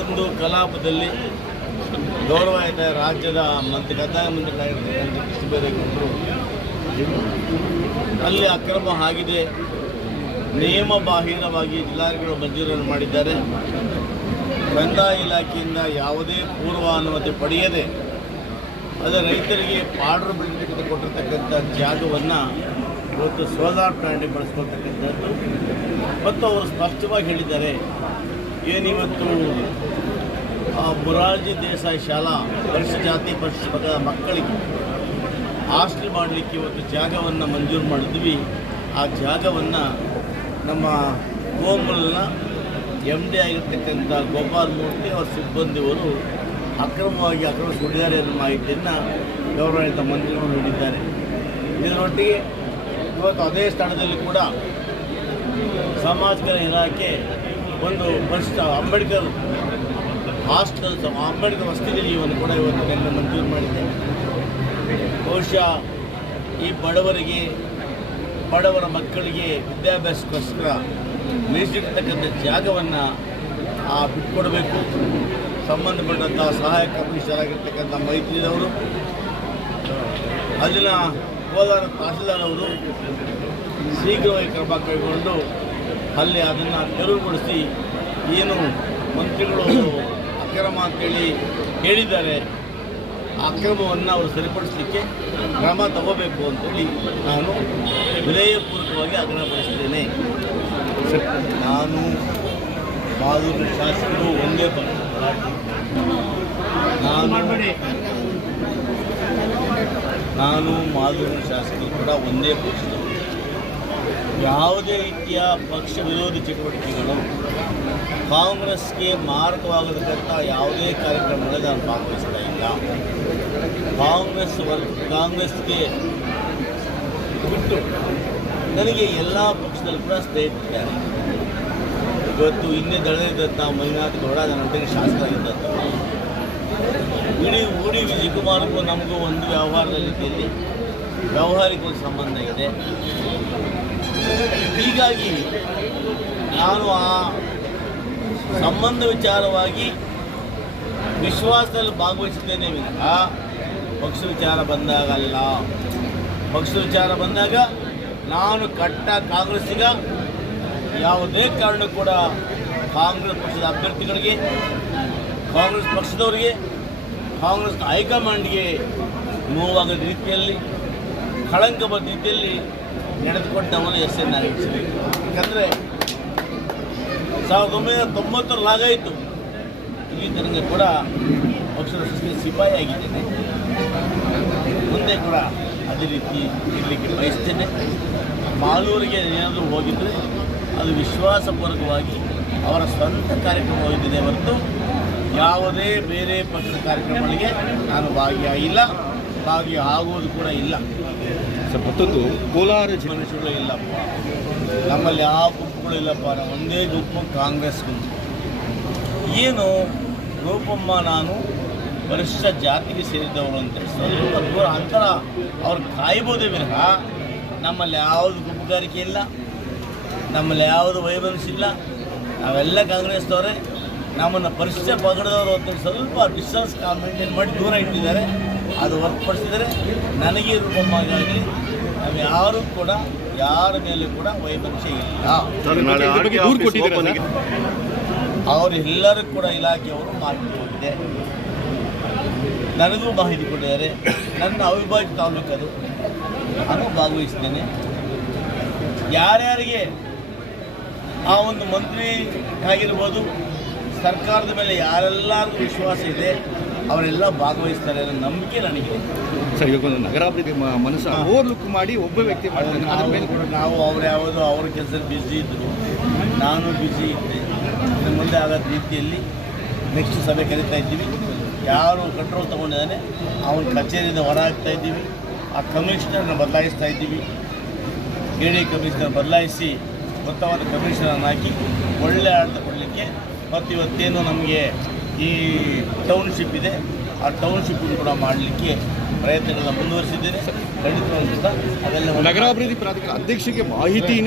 ಒಂದು ಕಲಾಪದಲ್ಲಿ ಗೌರವಾಯುತ ರಾಜ್ಯದ ಮಂತ್ರಿ ಕಂದಾಯ ಮಂತ್ರಿಗಳಾಗಿರ್ತಕ್ಕಂಥ ಕೃಷ್ಣ ಬೈರೇಗೌಡರು ಅಲ್ಲಿ ಅಕ್ರಮ ಆಗಿದೆ. ನಿಯಮ ಬಾಹಿರವಾಗಿ ಜಿಲ್ಲಾಧಿಕಾರಿಗಳು ಮಂಜೂರನ್ನು ಮಾಡಿದ್ದಾರೆ. ಕಂದಾಯ ಇಲಾಖೆಯಿಂದ ಯಾವುದೇ ಪೂರ್ವ ಅನುಮತಿ ಪಡೆಯದೆ ಅದು ರೈತರಿಗೆ ಪಾಡ್ರು ಬೆಳೆದಕ್ಕೆ ಕೊಟ್ಟಿರ್ತಕ್ಕಂಥ ಜಾಗವನ್ನು ಇವತ್ತು ಸೋಲಾರ್ ಪ್ಲಾಂಟಿಗೆ ಬಳಸ್ಕೊಳ್ತಕ್ಕಂಥದ್ದು. ಮತ್ತು ಅವರು ಸ್ಪಷ್ಟವಾಗಿ ಹೇಳಿದ್ದಾರೆ ಏನಿವತ್ತು ಮೊರಾರ್ಜಿ ದೇಸಾಯಿ ಶಾಲಾ ಪರಿಶಿಷ್ಟ ಜಾತಿ ಪರಿಶಿಷ್ಟ ಮಕ್ಕಳಿಗೆ ಹಾಸ್ಟೆಲ್ ಮಾಡಲಿಕ್ಕೆ ಇವತ್ತು ಜಾಗವನ್ನು ಮಂಜೂರು ಮಾಡಿದ್ವಿ. ಆ ಜಾಗವನ್ನು ನಮ್ಮ ಗೋಮಲ್ನ ಎಂ ಡಿ ಆಗಿರ್ತಕ್ಕಂಥ ಗೋಪಾಲ್ ಮೂರ್ತಿ ಅವರ ಸಿಬ್ಬಂದಿಯವರು ಅಕ್ರಮವಾಗಿ ಅಕ್ರಮ ಸುಡಿದ್ದಾರೆ ಅನ್ನೋ ಮಾಹಿತಿಯನ್ನು ಗೌರವಾಡಳಿತ ಮಂತ್ರಿಗಳು ನೀಡಿದ್ದಾರೆ. ಇದರೊಟ್ಟಿಗೆ ಇವತ್ತು ಅದೇ ಸ್ಥಳದಲ್ಲಿ ಕೂಡ ಸಾಮಾಜಿಕ ಇಲಾಖೆ ಒಂದು ಪರಿಶಿಷ್ಟ ಅಂಬೇಡ್ಕರ್ ಹಾಸ್ಟೆಲ್, ಅಂಬೇಡ್ಕರ್ ವಸತಿ ನಿಲಯವನ್ನು ಕೂಡ ಇವತ್ತು ನಿನ್ನೆ ಮಂಜೂರು ಮಾಡಿದೆ ಬಹುಶಃ ಈ ಬಡವರಿಗೆ, ಬಡವರ ಮಕ್ಕಳಿಗೆ ವಿದ್ಯಾಭ್ಯಾಸಕ್ಕೋಸ್ಕರ ಮೀಸಲಿರ್ತಕ್ಕಂಥ ಜಾಗವನ್ನು ಆ ಬಿಟ್ಕೊಡಬೇಕು ಸಂಬಂಧಪಟ್ಟಂಥ ಸಹಾಯಕ ಕಮಿಷನರ್ ಆಗಿರ್ತಕ್ಕಂಥ ಮೈತ್ರಿದವರು ಅಲ್ಲಿನ ಕೋಲಾರ ತಹಸೀಲ್ದಾರ್ ಅವರು ಶೀಘ್ರವಾಗಿ ಕ್ರಮ ಕೈಗೊಂಡು ಅಲ್ಲಿ ಅದನ್ನು ತೆರವುಗೊಳಿಸಿ ಏನು ಮಂತ್ರಿಗಳು ಅಕ್ರಮ ಅಂತೇಳಿ ಹೇಳಿದ್ದಾರೆ, ಆ ಅಕ್ರಮವನ್ನು ಅವರು ಸರಿಪಡಿಸಲಿಕ್ಕೆ ಕ್ರಮ ತಗೋಬೇಕು ಅಂತೇಳಿ ನಾನು ವಿನಯಪೂರ್ವಕವಾಗಿ ಆಗ್ರಹಪಡಿಸ್ತೇನೆ ನಾನು ಮಾಧುರ ಶಾಸಕರು ಒಂದೇ ಪಕ್ಷ. ನಾನು ನಾನು ಮಾಧುರ ಶಾಸಕರು ಕೂಡ ಒಂದೇ ಪಕ್ಷದವರು. ಯಾವುದೇ ರೀತಿಯ ಪಕ್ಷ ವಿರೋಧಿ ಚಟುವಟಿಕೆಗಳು ಕಾಂಗ್ರೆಸ್ಗೆ ಮಾರಕವಾಗತಕ್ಕಂಥ ಯಾವುದೇ ಕಾರ್ಯಕ್ರಮಗಳಲ್ಲಿ ನಾನು ಭಾಗವಹಿಸ್ತಾ ಇಲ್ಲ. ಕಾಂಗ್ರೆಸ್ ಕಾಂಗ್ರೆಸ್ಗೆ ಬಿಟ್ಟು ನನಗೆ ಎಲ್ಲ ಪಕ್ಷದಲ್ಲೂ ಕೂಡ ಸ್ನೇಹಿತರಿದ್ದಾರೆ ಇವತ್ತು ಇನ್ನೇ ದಳದಿದ್ದಂಥ ಮಂಜುನಾಥ್ ಗೌಡ ನನ್ನೊಟ್ಟಿಗೆ ಶಾಸಕರಾಗಿದ್ದಂಥ ಇಡೀ ಊಡಿ ವಿಜಯಕುಮಾರ್ಗೂ ನಮಗೂ ಒಂದು ವ್ಯವಹಾರದ ರೀತಿಯಲ್ಲಿ ವ್ಯಾವಹಾರಿಕ ಸಂಬಂಧ ಇದೆ. ಹೀಗಾಗಿ ನಾನು ಆ ಸಂಬಂಧ ವಿಚಾರವಾಗಿ ವಿಶ್ವಾಸದಲ್ಲಿ ಭಾಗವಹಿಸಿದ್ದೇನೆ ವಿನಃ ಪಕ್ಷ ವಿಚಾರ ಬಂದಾಗ ಅಲ್ಲ. ಪಕ್ಷ ವಿಚಾರ ಬಂದಾಗ ನಾನು ಕಟ್ಟ ಕಾಂಗ್ರೆಸ್ಸಿಗ ಯಾವುದೇ ಕಾರಣ ಕೂಡ ಕಾಂಗ್ರೆಸ್ ಪಕ್ಷದ ಅಭ್ಯರ್ಥಿಗಳಿಗೆ, ಕಾಂಗ್ರೆಸ್ ಪಕ್ಷದವರಿಗೆ, ಕಾಂಗ್ರೆಸ್ ಹೈಕಮಾಂಡ್ಗೆ ನೋವಾಗದ ರೀತಿಯಲ್ಲಿ ಕಳಂಕ ರೀತಿಯಲ್ಲಿ ನಡೆದುಕೊಂಡವನು ಎಸ್ ಎನ್ ನಾಗೇಶ್ವರಿ ಯಾಕಂದರೆ ಸಾವಿರದ ಒಂಬೈನೂರ ತೊಂಬತ್ತರಲ್ಲಾಗಾಯಿತು ಇಲ್ಲಿ ನನಗೆ ಕೂಡ ಪಕ್ಷದ ಸಂಸ್ಥೆ ಸಿಪಾಯಿ ಆಗಿದ್ದೇನೆ ಮುಂದೆ ಕೂಡ ಅದೇ ರೀತಿ ಇರಲಿಕ್ಕೆ ಬಯಸ್ತೇನೆ. ಮಾಲೂರಿಗೆ ಏನಾದರೂ ಹೋಗಿದ್ದರೆ ಅದು ವಿಶ್ವಾಸಪೂರ್ವಕವಾಗಿ ಅವರ ಸ್ವಂತ ಕಾರ್ಯಕ್ರಮ ಹೋಗಿದ್ದೇನೆ ಹೊರತು ಯಾವುದೇ ಬೇರೆ ಪಕ್ಷದ ಕಾರ್ಯಕ್ರಮಗಳಿಗೆ ನಾನು ಭಾಗಿಯಾಗಿಲ್ಲ. ಭಾಗಿ ಆಗೋದು ಕೂಡ ಇಲ್ಲ. ಮತ್ತೊಂದು ಕೋಲಾರ ಮನುಷ್ಯಗಳು ಇಲ್ಲಪ್ಪ. ನಮ್ಮಲ್ಲಿ ಯಾವ ಗುಂಪುಗಳು ಇಲ್ಲಪ್ಪ. ನಾವು ಒಂದೇ ಗುಂಪು ಕಾಂಗ್ರೆಸ್ ಗುಂಪು. ಏನು ರೂಪಮ್ಮ ನಾನು ಪರಿಶಿಷ್ಟ ಜಾತಿಗೆ ಸೇರಿದವರು ಅಂತ ಸ್ವಲ್ಪ ದೂರ ಅಂತರ ಅವ್ರು ಕಾಯ್ಬೋದೇ ವಿನಃ ನಮ್ಮಲ್ಲಿ ಯಾವುದು ಗುಂಪುಗಾರಿಕೆ ಇಲ್ಲ ನಮ್ಮಲ್ಲಿ ಯಾವುದು ವೈಮನಸ್ಸು ಇಲ್ಲ. ನಾವೆಲ್ಲ ಕಾಂಗ್ರೆಸ್ದವರೇ ನಮ್ಮನ್ನು ಪರಿಶಿಷ್ಟ ಪಗಡದವರು ಅಂತ ಸ್ವಲ್ಪ ಡಿಸ್ಟನ್ಸ್ ಮೇಂಟೈನ್ ಮಾಡಿ ದೂರ ಇಟ್ಟಿದ್ದಾರೆ. ಅದು ಹೊರತುಪಡಿಸಿದರೆ ನನಗೆ ರೂಪವಾಗಿ ನಾವು ಯಾರೂ ಕೂಡ ಯಾರ ಮೇಲೂ ಕೂಡ ವೈಮನಸ್ಸು ಇಲ್ಲ? ಅವರೆಲ್ಲರೂ ಕೂಡ ಇಲಾಖೆಯವರು ಮಾಹಿತಿ ಹೋಗಿದೆ ನನಗೂ ಮಾಹಿತಿ ಕೊಟ್ಟಿದ್ದಾರೆ. ನನ್ನ ಅವಿಭಾಜ್ಯ ತಾಲೂಕದು. ಅದು ನಾನು ಭಾಗವಹಿಸಿದ್ದೇನೆ. ಯಾರ್ಯಾರಿಗೆ ಆ ಒಂದು ಮಂತ್ರಿ ಆಗಿರ್ಬೋದು ಸರ್ಕಾರದ ಮೇಲೆ ಯಾರೆಲ್ಲರಿಗೂ ವಿಶ್ವಾಸ ಇದೆ ಅವರೆಲ್ಲ ಭಾಗವಹಿಸ್ತಾರೆ ಅನ್ನೋ ನಂಬಿಕೆ ನನಗೆ ಸರ್ ಇವಾಗ ನಗರಾಭಿವೃದ್ಧಿ ಮನಸ್ಸು ಮನಸ್ಸು ಓವರ್ಲುಕ್ ಮಾಡಿ ಒಬ್ಬ ವ್ಯಕ್ತಿ ಮಾಡ್ತಾನೆ ಅದ್ರ ನಾವು ಮೇಲೆ ಕೂಡ ನಾವು ಅವ್ರು ಯಾವುದು ಅವ್ರ ಕೆಲಸ ಬ್ಯುಸಿ ಇದ್ದರು ನಾನು ಬ್ಯುಸಿ ಇದ್ದೆ. ಮುಂದೆ ಆಗೋ ರೀತಿಯಲ್ಲಿ ನೆಕ್ಸ್ಟ್ ಸಭೆ ಕರೀತಾ ಇದ್ದೀವಿ. ಯಾರು ಕಂಟ್ರೋಲ್ ತೊಗೊಂಡಿದ್ದಾನೆ ಅವನ ಕಚೇರಿಯಿಂದ ಹೊರ ಹಾಕ್ತಾ ಇದ್ದೀವಿ. ಆ ಕಮಿಷನರ್ನ ಬದಲಾಯಿಸ್ತಾ ಇದ್ದೀವಿ. ಕೆ ಡಿ ಕಮಿಷನರ್ ಬದಲಾಯಿಸಿ ಗೊತ್ತವಾದ ಕಮಿಷನರ್ನ ಹಾಕಿ ಒಳ್ಳೆ ಆಡಳಿತ ಕೊಡಲಿಕ್ಕೆ ಮತ್ತು ಇವತ್ತೇನು ನಮಗೆ ಈ ಟೌನ್ಶಿಪ್ ಇದೆ. ಆ ಟೌನ್ಶಿಪ್ ಕೂಡ ಮಾಡಲಿಕ್ಕೆ ಪ್ರಯತ್ನಗಳನ್ನ ಮುಂದುವರಿಸಿದ್ದೇನೆ. ಖಂಡಿತವಾಗಿ ಕೂಡ ಅದೆಲ್ಲ ನಗರಾಭಿವೃದ್ಧಿ ಪ್ರಾಧಿಕಾರ ಅಧ್ಯಕ್ಷರಿಗೆ ಮಾಹಿತಿನೇ